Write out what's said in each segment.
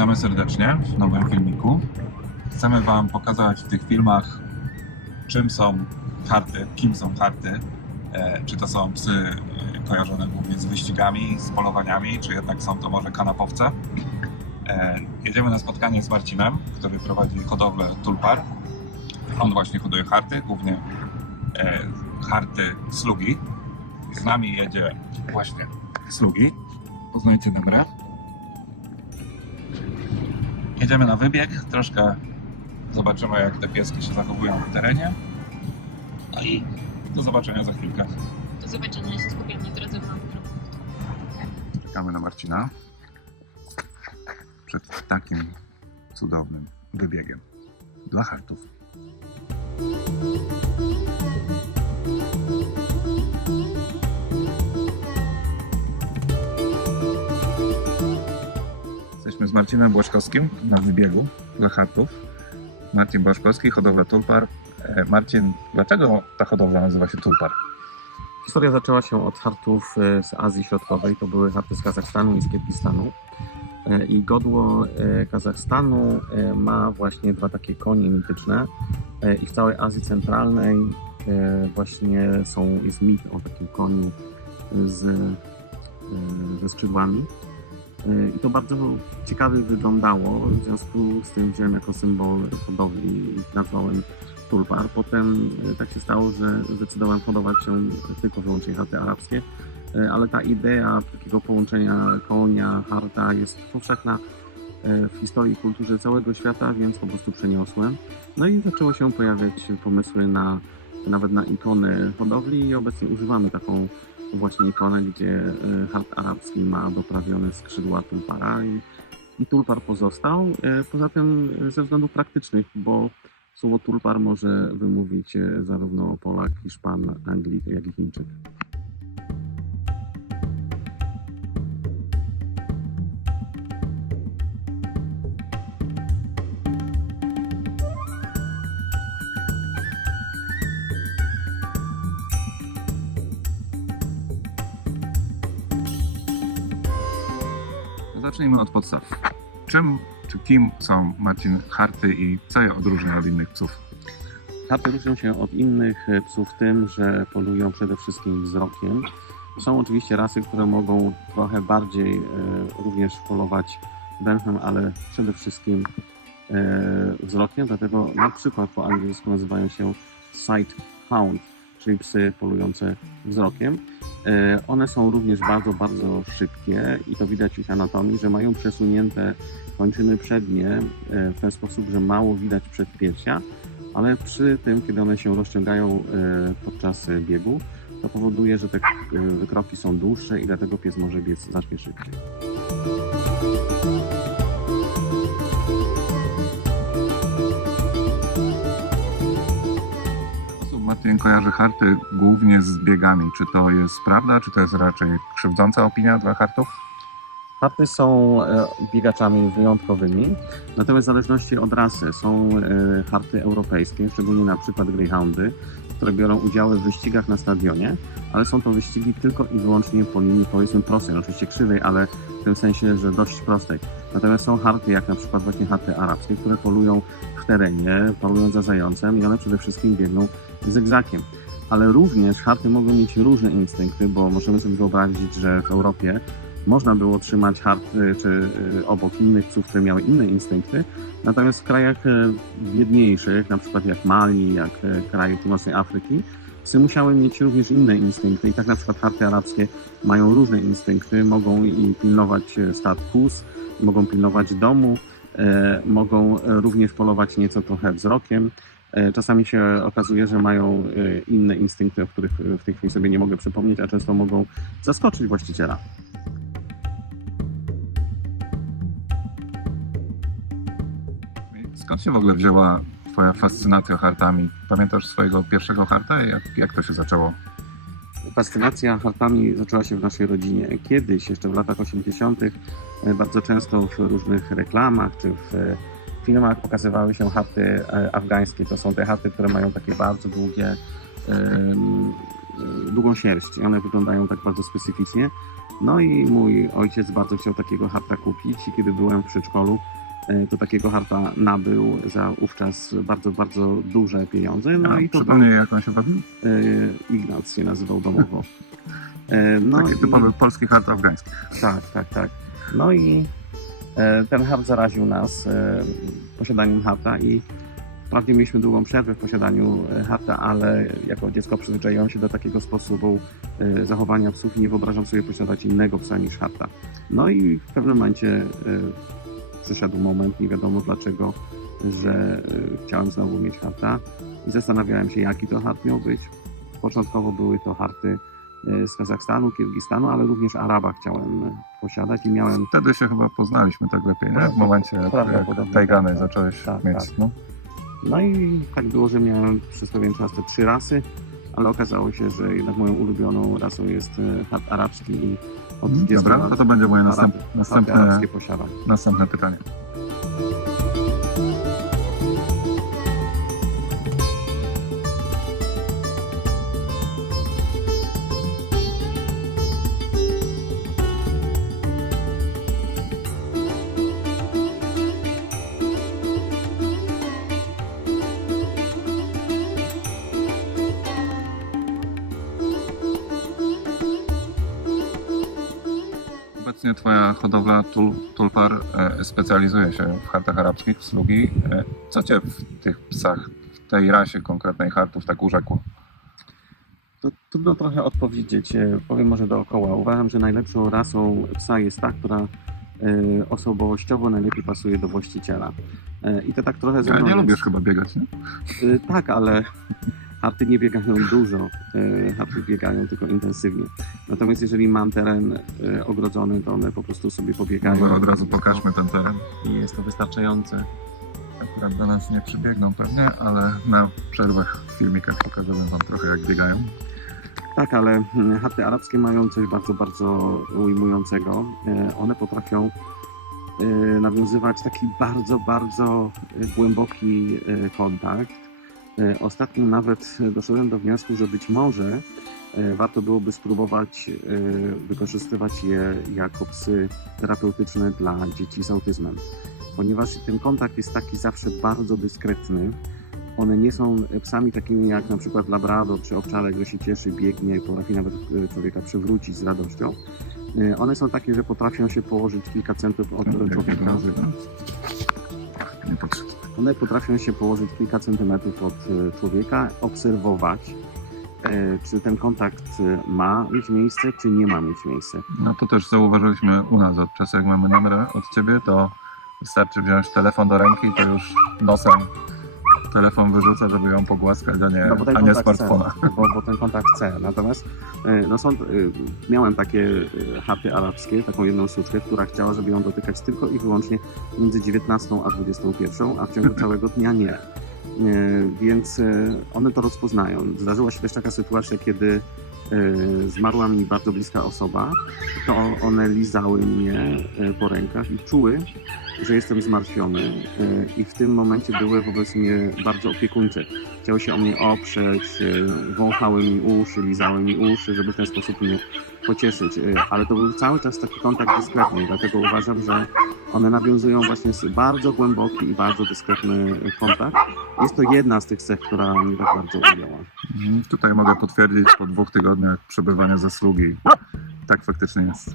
Witamy serdecznie w nowym filmiku. Chcemy Wam pokazać w tych filmach, czym są harty, kim są harty. Czy to są psy kojarzone głównie z wyścigami, z polowaniami, czy jednak są to może kanapowce. Jedziemy na spotkanie z Marcinem, który prowadzi hodowlę Tulpar. On właśnie hoduje harty, głównie harty Slugi. Z nami jedzie właśnie Slugi. Poznajcie numerę. Jedziemy na wybieg, troszkę zobaczymy, jak te pieski się zachowują w terenie. No i do zobaczenia za chwilkę. Do zobaczenia, się skupiam na drodze wam. Czekamy na Marcina przed takim cudownym wybiegiem dla hartów. Jesteśmy z Marcinem Błaszkowskim na wybiegu dla hartów. Marcin Błaszkowski, hodowla Tulpar. Marcin, dlaczego ta hodowla nazywa się Tulpar? Historia zaczęła się od hartów z Azji Środkowej. To były harty z Kazachstanu i z Kirgistanu. I godło Kazachstanu ma właśnie dwa takie konie mityczne. I w całej Azji Centralnej właśnie jest mit o takim koniu ze skrzydłami. I to bardzo ciekawie wyglądało, w związku z tym wziąłem jako symbol hodowli i nazwałem Tulpar. Potem tak się stało, że zdecydowałem hodować się tylko wyłącznie harty arabskie, ale ta idea takiego połączenia konia, harta jest powszechna w historii i kulturze całego świata, więc po prostu przeniosłem. No i zaczęło się pojawiać pomysły nawet na ikony hodowli i obecnie używamy taką właśnie ikonę, gdzie hart arabski ma doprawione skrzydła tulpara i tulpar pozostał. Poza tym ze względów praktycznych, bo słowo tulpar może wymówić zarówno Polak, Hiszpan, Anglik, jak i Chińczyk. Zacznijmy od podstaw. Czym czy kim są, Marcin, harty i co je odróżnia od innych psów? Harty różnią się od innych psów tym, że polują przede wszystkim wzrokiem. Są oczywiście rasy, które mogą trochę bardziej również polować węchem, ale przede wszystkim wzrokiem, dlatego na przykład po angielsku nazywają się sight hound, czyli psy polujące wzrokiem. One są również bardzo, bardzo szybkie i to widać w ich anatomii, że mają przesunięte kończyny przednie w ten sposób, że mało widać przedpiersia, ale przy tym, kiedy one się rozciągają podczas biegu, to powoduje, że te wykroki są dłuższe i dlatego pies może biec znacznie szybciej. Marcin kojarzy harty głównie z biegami. Czy to jest prawda, czy to jest raczej krzywdząca opinia dla hartów? Harty są biegaczami wyjątkowymi, natomiast w zależności od rasy są harty europejskie, szczególnie na przykład greyhoundy, które biorą udział w wyścigach na stadionie, ale są to wyścigi tylko i wyłącznie po linii, powiedzmy, prostej, oczywiście krzywej, ale w tym sensie, że dość prostej. Natomiast są harty, jak na przykład właśnie harty arabskie, które polują w terenie, polują za zającem i one przede wszystkim biegną zygzakiem. Ale również harty mogą mieć różne instynkty, bo możemy sobie wyobrazić, że w Europie można było trzymać harty czy obok innych psów, które miały inne instynkty, natomiast w krajach biedniejszych, na przykład jak Mali, jak kraje północnej Afryki, psy musiały mieć również inne instynkty i tak na przykład harty arabskie mają różne instynkty, mogą i pilnować stad kóz, mogą pilnować domu, mogą również polować nieco trochę wzrokiem. Czasami się okazuje, że mają inne instynkty, o których w tej chwili sobie nie mogę przypomnieć, a często mogą zaskoczyć właściciela. Skąd się w ogóle wzięła Twoja fascynacja hartami? Pamiętasz swojego pierwszego harta? Jak to się zaczęło? Fascynacja hartami zaczęła się w naszej rodzinie. Kiedyś, jeszcze w latach 80., bardzo często w różnych reklamach czy w filmach pokazywały się harty afgańskie. To są te harty, które mają takie bardzo długą sierść i one wyglądają tak bardzo specyficznie. No i mój ojciec bardzo chciał takiego harta kupić i kiedy byłem w przedszkolu, to takiego harta nabył za wówczas bardzo, bardzo duże pieniądze. No i to był, Przypomnij, jak on się bawił? Ignac się nazywał domowo. No Taki typowy polski hart afgański. tak. No i ten hart zaraził nas posiadaniem harta i wprawdzie mieliśmy długą przerwę w posiadaniu harta, ale jako dziecko przyzwyczaiłem się do takiego sposobu zachowania psów i nie wyobrażam sobie posiadać innego psa niż harta. No i w pewnym momencie przyszedł moment, nie wiadomo dlaczego, że chciałem znowu mieć harta i zastanawiałem się, jaki to hart miał być. Początkowo były to harty z Kazachstanu, Kirgistanu, ale również Araba chciałem posiadać i miałem... Wtedy się chyba poznaliśmy tak lepiej, nie? W momencie, jak Prawdopodobnie Tajgany tak, zacząłeś tak, mieć. tak. No. No i tak było, że miałem przez pewien czas te 3 rasy, ale okazało się, że jednak moją ulubioną rasą jest hart arabski i od 20 Dobra, lat to będzie moje harty następne arabskie posiadam. pytanie. Obecnie Twoja hodowla Tulpar specjalizuje się w hartach arabskich, w slugi. Co Cię w tych psach, w tej rasie konkretnej hartów tak urzekło? To trudno trochę odpowiedzieć. Powiem może dookoła. Uważam, że najlepszą rasą psa jest ta, która osobowościowo najlepiej pasuje do właściciela. I to tak trochę ze Ale mną nie jest. lubisz chyba biegać, nie? Tak, ale harty nie biegają dużo. Harty biegają tylko intensywnie. Natomiast jeżeli mam teren ogrodzony, to one po prostu sobie pobiegają. Może od razu pokażmy ten teren. I jest to wystarczające. Akurat do nas nie przybiegną pewnie, ale na przerwach w filmikach pokażemy Wam trochę, jak biegają. Tak, ale harty arabskie mają coś bardzo, bardzo ujmującego. One potrafią nawiązywać taki bardzo, bardzo głęboki kontakt. Ostatnio nawet doszedłem do wniosku, że być może warto byłoby spróbować wykorzystywać je jako psy terapeutyczne dla dzieci z autyzmem, ponieważ ten kontakt jest taki zawsze bardzo dyskretny. One nie są psami takimi jak na przykład labrador czy owczarek, że się cieszy, biegnie, potrafi nawet człowieka przywrócić z radością. One są takie, że potrafią się położyć kilka centymetrów od człowieka. Nie potrzeba. One potrafią się położyć kilka centymetrów od człowieka, obserwować, czy ten kontakt ma mieć miejsce, czy nie ma mieć miejsca. No to też zauważyliśmy u nas od czasu, jak mamy numer od Ciebie, to wystarczy wziąć telefon do ręki i to już nosem telefon wyrzuca, żeby ją pogłaskać, a nie smartfona. Chce, bo ten kontakt chce. Natomiast miałem takie harty arabskie, taką jedną suczkę, która chciała, żeby ją dotykać tylko i wyłącznie między 19 a 21, a w ciągu całego dnia nie. Więc one to rozpoznają. Zdarzyła się też taka sytuacja, kiedy zmarła mi bardzo bliska osoba, to one lizały mnie po rękach i czuły, że jestem zmartwiony i w tym momencie były wobec mnie bardzo opiekuńcze. Chciały się o mnie oprzeć, wąchały mi uszy, lizały mi uszy, żeby w ten sposób mnie pocieszyć, ale to był cały czas taki kontakt dyskretny, dlatego uważam, że one nawiązują właśnie bardzo głęboki i bardzo dyskretny kontakt. Jest to jedna z tych cech, która mnie tak bardzo ujęła. Tutaj mogę potwierdzić po 2 tygodniach przebywania ze sługi. Tak faktycznie jest.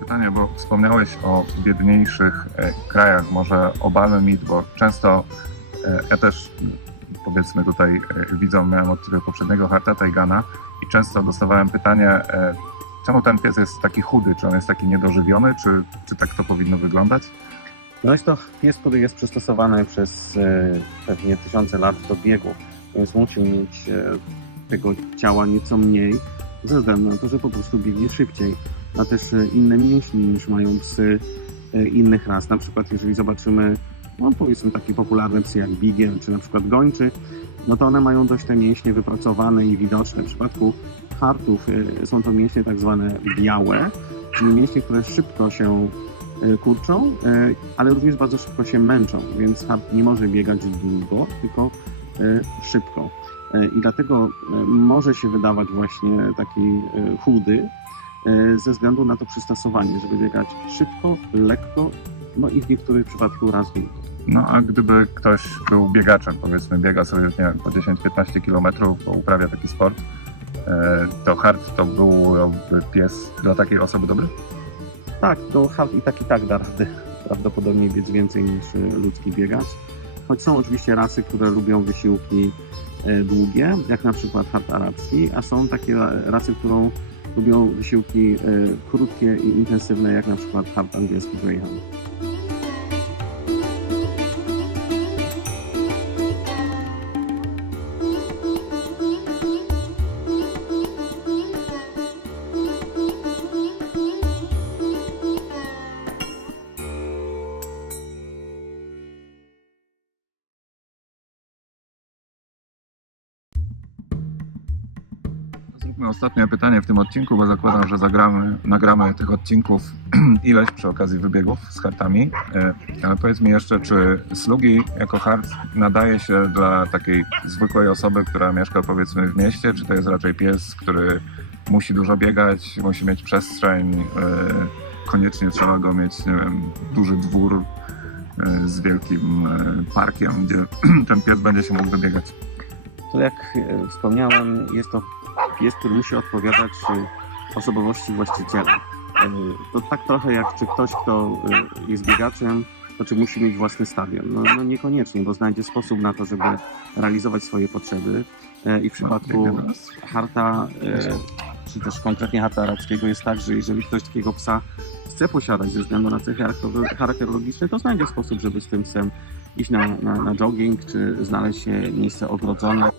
Pytanie, bo wspomniałeś o biedniejszych krajach, może obalmy mit, bo często ja też, powiedzmy tutaj widzom, miałem od Ciebie poprzedniego harta Taigana i często dostawałem pytanie, czemu ten pies jest taki chudy, czy on jest taki niedożywiony, czy tak to powinno wyglądać? No jest to pies, który jest przystosowany przez pewnie tysiące lat do biegu, więc musi mieć tego ciała nieco mniej, ze względu na to, że po prostu biegnie szybciej. Ma też inne mięśnie niż mają psy innych ras. Na przykład jeżeli zobaczymy no powiedzmy takie popularne psy jak bigiel czy na przykład gończy, no to one mają dość te mięśnie wypracowane i widoczne. W przypadku hartów są to mięśnie tak zwane białe, czyli mięśnie, które szybko się kurczą, ale również bardzo szybko się męczą, więc hart nie może biegać długo, tylko szybko. I dlatego może się wydawać właśnie taki chudy ze względu na to przystosowanie, żeby biegać szybko, lekko, no i w niektórych przypadkach razem. No a gdyby ktoś był biegaczem, powiedzmy biega sobie, nie wiem, po 10-15 km, bo uprawia taki sport, to hart to byłby pies dla takiej osoby dobry? Tak, to hart i tak da radę prawdopodobnie biec więcej niż ludzki biegacz. Choć są oczywiście rasy, które lubią wysiłki długie, jak na przykład hart arabski, a są takie rasy, które lubią wysiłki krótkie i intensywne, jak na przykład hart angielski Greyhound. Zróbmy ostatnie pytanie w tym odcinku, bo zakładam, że nagramy tych odcinków ileś przy okazji wybiegów z hartami. Ale powiedz mi jeszcze, czy Slugi jako hart nadaje się dla takiej zwykłej osoby, która mieszka powiedzmy w mieście, czy to jest raczej pies, który musi dużo biegać, musi mieć przestrzeń, koniecznie trzeba go mieć, nie wiem, duży dwór z wielkim parkiem, gdzie ten pies będzie się mógł wybiegać? To jak wspomniałem, jest to pies, który musi odpowiadać osobowości właściciela. To tak trochę jak czy ktoś, kto jest biegaczem, to czy musi mieć własny stadion. No niekoniecznie, bo znajdzie sposób na to, żeby realizować swoje potrzeby. I w przypadku harta, czy też konkretnie harta arabskiego jest tak, że jeżeli ktoś takiego psa chce posiadać ze względu na cechy charakterologiczne, to znajdzie sposób, żeby z tym psem iść na jogging, czy znaleźć miejsce ogrodzone.